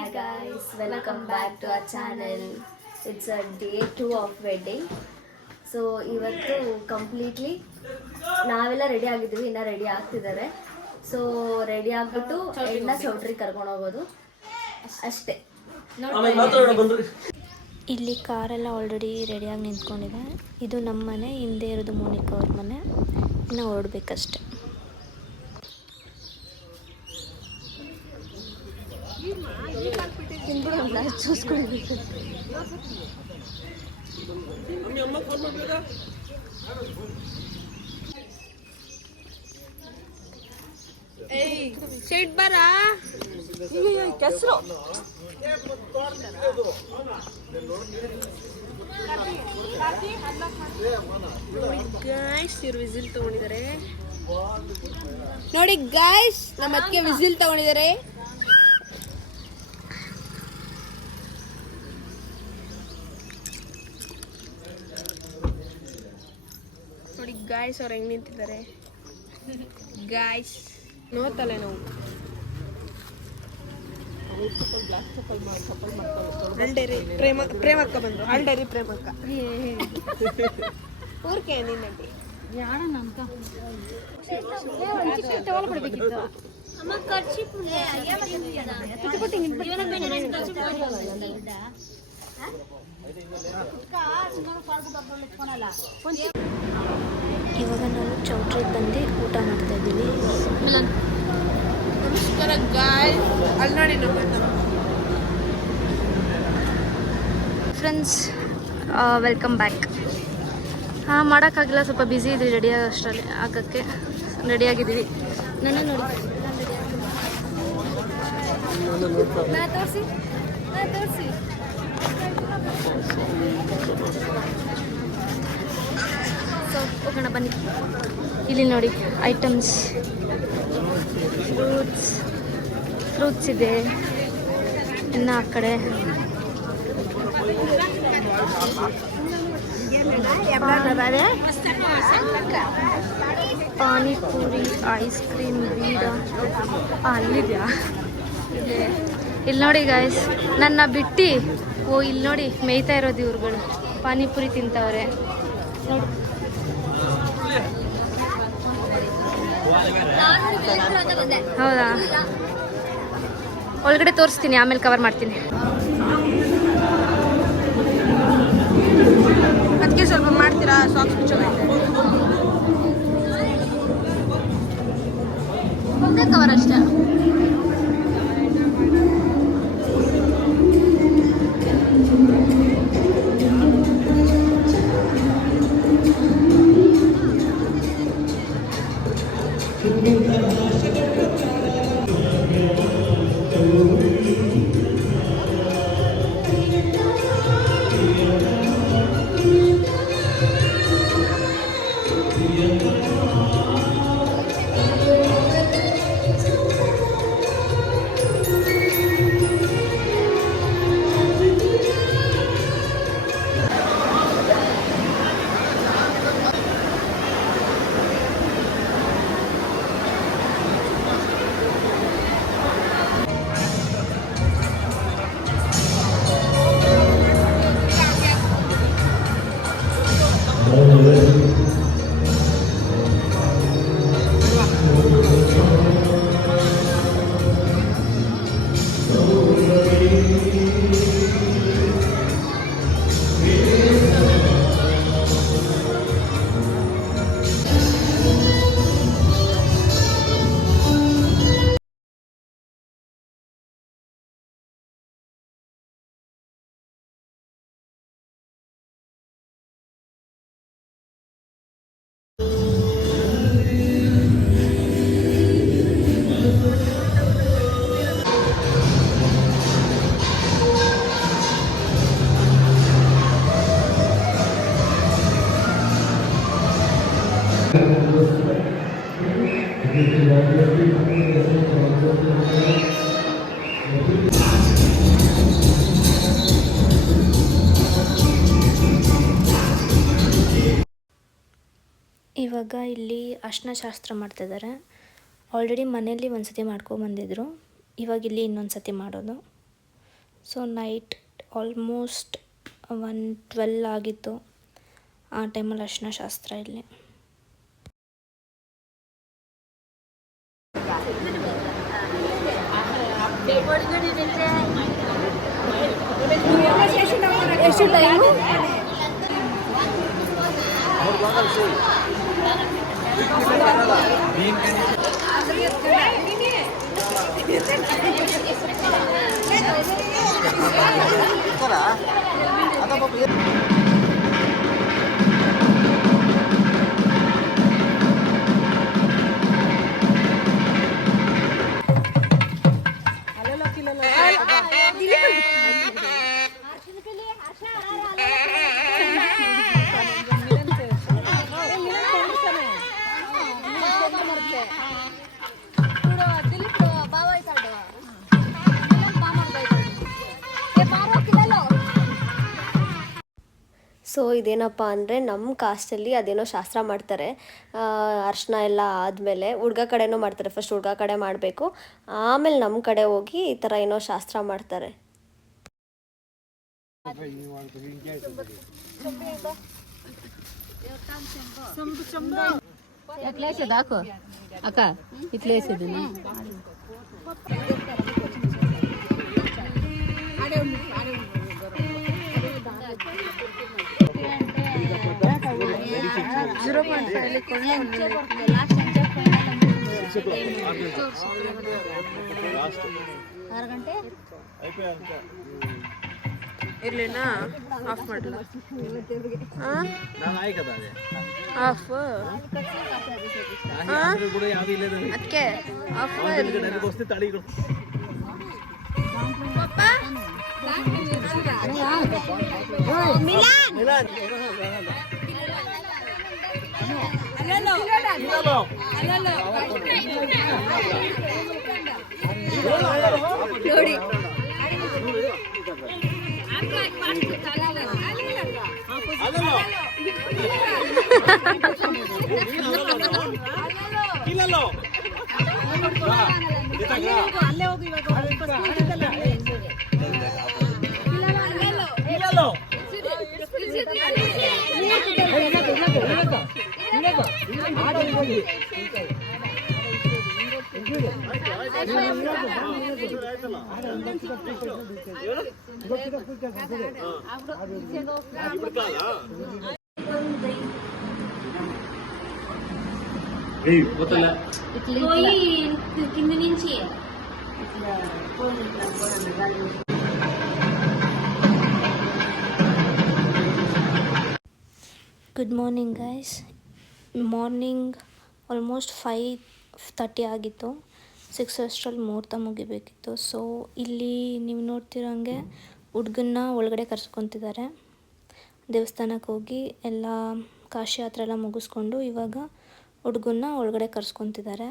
Hi guys, welcome back to our channel. It's a day 2 of wedding. So ಇವತ್ತು completely ನಾವೆಲ್ಲ ready ಆಗಿದ್ದೀವಿ, ಇನ್ನು ready ಆಗ್ತಿದ್ದಾರೆ. So ready ಆಗಿಬಿಟ್ಟು ಎಣ್ಣ ಚೌಟ್ರಿ ಕರ್ಕೊಂಡು ಹೋಗೋದು ಅಷ್ಟೇ. ಇಲ್ಲಿ ಕಾರೆಲ್ಲ ಆಲ್ರೆಡಿ ರೆಡಿಯಾಗಿ ನಿಂತ್ಕೊಂಡಿದೆ. ಇದು ನಮ್ಮ ಮನೆ, ಹಿಂದೆ ಇರೋದು ಮೋನಿಕಾ ಅವ್ರ ಮನೆ. ಇನ್ನು ಹೊರಡ್ಬೇಕಷ್ಟೆ. చూసుకుంటుంది ಶೇಡ್ ಬರಾ ಕೆಸರು ಗಾಯ್ಸ್ ಇವ್ರು ವಿಸಿಲ್ ತಗೊಂಡಿದ್ದಾರೆ. ನೋಡಿ ಗಾಯ್ಸ್, ನಮ್ಮ ಅತ್ತಿಗೆ ವಿಸಿಲ್ ತಗೊಂಡಿದ್ದಾರೆ. ನೋಡಿ ಗಾಯ್ಸ್ ಅವ್ರು ಹೆಂಗ್ ನಿಂತಿದ್ದಾರೆ. ಗಾಯ್ಸ್ ನೋತಲೆ ನಾವು ಅಲ್ಡೇರಿ ಪ್ರೇಮಕ್ಕ ಬಂದ್ರು. ಅಲ್ಡೇರಿ ಪ್ರೇಮಕ್ಕ ಊರ್ಕೆ ನಿನ್ನಂಟಿ ಇವಾಗ ನಾವು ಚೌಟ್ರಿಗೆ ಬಂದು ಊಟ ಮಾಡ್ತಾ ಇದ್ದೀವಿ. ನಮಸ್ಕಾರ ಗಾಯ್ಸ್, ಅಲ್ಲಿ ನೋಡಿ ಫ್ರೆಂಡ್ಸ್, ವೆಲ್ಕಮ್ ಬ್ಯಾಕ್. ಮಾಡೋಕ್ಕಾಗಿಲ್ಲ, ಸ್ವಲ್ಪ ಬ್ಯುಸಿ ಇದ್ವಿ ರೆಡಿ ಅಷ್ಟರಲ್ಲಿ ಆಗೋಕ್ಕೆ. ರೆಡಿಯಾಗಿದ್ದೀವಿ. ನನ್ನ ನೋಡಿ ತೋರಿಸಿ ಸೊ ಹೋಗೋಣ ಬನ್ನಿ. ಇಲ್ಲಿ ನೋಡಿ ಐಟಮ್ಸ್, ಫ್ರೂಟ್ಸ್ ಇದೆ. ಇನ್ನು ಆ ಕಡೆ ಪಾನಿಪುರಿ, ಐಸ್ ಕ್ರೀಮ್, ಬೀಡ ಅಲ್ಲಿದೆಯಾ? ಇಲ್ಲಿ ನೋಡಿ ಗಾಯ್ಸ್, ನನ್ನ ಬಿಟ್ಟು ಇಲ್ಲಿ ನೋಡಿ ಮೇಯ್ತಾ ಇರೋದು ಇವ್ರುಗಳು. ಪಾನಿಪುರಿ ತಿಂತವ್ರೆ ನೋಡಿ. ಹೌದಾ? ಒಳಗಡೆ ತೋರಿಸ್ತೀನಿ, ಆಮೇಲೆ ಕವರ್ ಮಾಡ್ತೀನಿ. ಅದಕ್ಕೆ ಸ್ವಲ್ಪ ಮಾಡ್ತೀರಾ? ಸಾಕ್ಸ್ ಕವರ್ ಅಷ್ಟೇ. ಇವಾಗ ಇಲ್ಲಿ ಅರ್ಶಿನ ಶಾಸ್ತ್ರ ಮಾಡ್ತಿದ್ದಾರೆ. ಆಲ್ರೆಡಿ ಮನೆಯಲ್ಲಿ ಒಂದು ಸತಿ ಮಾಡ್ಕೊಂಬಂದಿದ್ರು, ಇವಾಗ ಇಲ್ಲಿ ಇನ್ನೊಂದು ಸತಿ ಮಾಡೋದು. ಸೊ ನೈಟ್ ಆಲ್ಮೋಸ್ಟ್ 1:12 ಆಗಿತ್ತು. ಆ ಟೈಮಲ್ಲಿ ಅರಿಶಿನ ಶಾಸ್ತ್ರ ಇಲ್ಲಿ. ಎಷ್ಟು ಟೈಮು? ಸೊ ಇದೇನಪ್ಪ ಅಂದರೆ ನಮ್ಮ ಕಾಸ್ಟಲ್ಲಿ ಅದೇನೋ ಶಾಸ್ತ್ರ ಮಾಡ್ತಾರೆ. ಅರ್ಶಿನ ಎಲ್ಲ ಆದಮೇಲೆ ಹುಡ್ಗ ಕಡೆನೂ ಮಾಡ್ತಾರೆ. ಫಸ್ಟ್ ಹುಡ್ಗ ಕಡೆ ಮಾಡಬೇಕು, ಆಮೇಲೆ ನಮ್ಮ ಕಡೆ ಹೋಗಿ ಈ ಥರ ಏನೋ ಶಾಸ್ತ್ರ ಮಾಡ್ತಾರೆ. ಅಕ್ಕ ಇಟ್ಲೇಸಿದ್ದೀನಿ ಇರ್ಲಿನಾ ಆಫ್ ಮಾಡಲ್ಲ ಆಫ್ ಅದಕ್ಕೆ ಆಫ್ ನೋಡಿ ಅಲ್ಲೇ ಹೋಗಿ కింద నుంచి good morning guys. Morning almost 5:30 ಆಗಿತ್ತು. 6 ಅಷ್ಟರಲ್ಲಿ ಮುಹೂರ್ತ ಮುಗಿಬೇಕಿತ್ತು. ಸೊ ಇಲ್ಲಿ ನೀವು ನೋಡ್ತಿರೋಂಗೆ ಹುಡುಗನ್ನ ಒಳಗಡೆ ಕರ್ಸ್ಕೊತಿದ್ದಾರೆ. ದೇವಸ್ಥಾನಕ್ಕೆ ಹೋಗಿ ಎಲ್ಲ ಕಾಶಿ ಯಾತ್ರೆ ಎಲ್ಲ ಮುಗಿಸ್ಕೊಂಡು ಇವಾಗ ಹುಡುಗನ್ನ ಒಳಗಡೆ ಕರ್ಸ್ಕೊತಿದ್ದಾರೆ.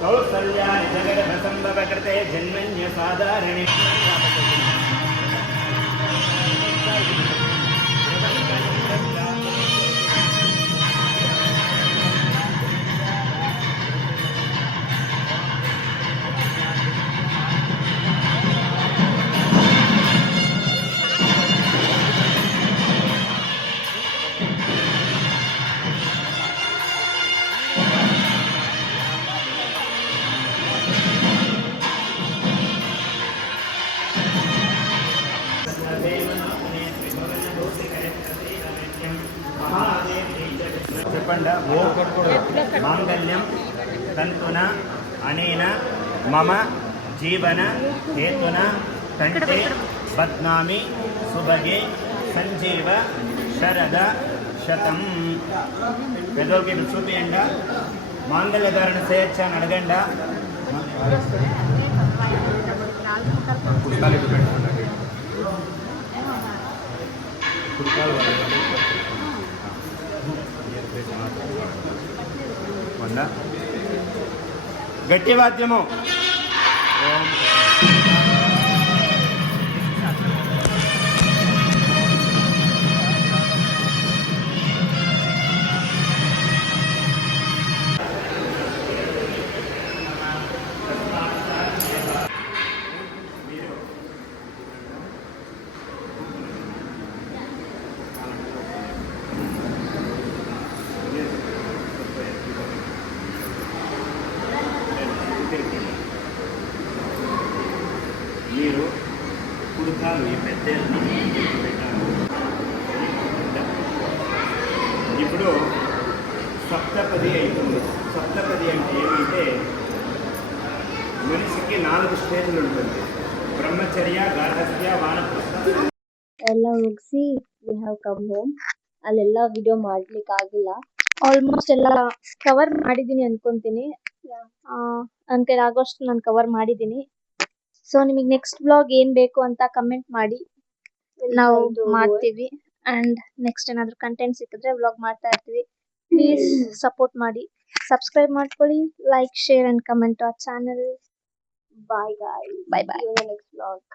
कौसल्यानि जगदभसम्भवकृते जन्मन्यसाधारणे मांगल्यं तंतुना अनेन मम जीवन हेतुना कंठे बध्नामि सुभगे संजीव शरद शतम पेदोल्के चूपियंड मांगल्य धारण सेयच्च नडगंड पुष्पालु కుడికాలు వంద గట్టి వాద్యము ఓం మీరు కుడికాలు ఈ పెద్ద పెట్టాను. ఇప్పుడు సప్తపది అవుతుంది. సప్తపది అంటే ఏమంటే మనిషికి 4 స్టేజ్లు ఉంటుంది. బ్రహ్మచర్య, గార్హస్థ్య, ವಾನಪ್ರಸ್ಥ. ಎಲ್ಲ ಮುಗಿಸಿ ವಿ ಹ್ಯಾವ್ ಕಮ್ ಹೋಮ್. ಅಲ್ಲೆಲ್ಲ ವಿಡಿಯೋ ಮಾಡ್ಲಿಕ್ಕೆ ಆಗಿಲ್ಲ. ಆಲ್ಮೋಸ್ಟ್ ಎಲ್ಲ ಕವರ್ ಮಾಡಿದ್ದೀನಿ ಅನ್ಕೊಂತೀನಿ. ನನ್ನ ಕೈಲಿ ಆಗೋಷ್ಟು ನಾನು ಕವರ್ ಮಾಡಿದ್ದೀನಿ. ಸೊ ನಿಮಗೆ ನೆಕ್ಸ್ಟ್ ಬ್ಲಾಗ್ ಏನ್ ಬೇಕು ಅಂತ ಕಮೆಂಟ್ ಮಾಡಿ, ನಾವು ಮಾಡ್ತೀವಿ. ಅಂಡ್ ನೆಕ್ಸ್ಟ್ ಏನಾದ್ರು ಕಂಟೆಂಟ್ ಸಿಕ್ಕಿದ್ರೆ ವ್ಲಾಗ್ ಮಾಡ್ತಾ ಇರ್ತೀವಿ. ಪ್ಲೀಸ್ ಸಪೋರ್ಟ್ ಮಾಡಿ, ಸಬ್ಸ್ಕ್ರೈಬ್ ಮಾಡ್ಕೊಳ್ಳಿ, like, share and comment our channel. Bye guys. Bye bye. Next vlog.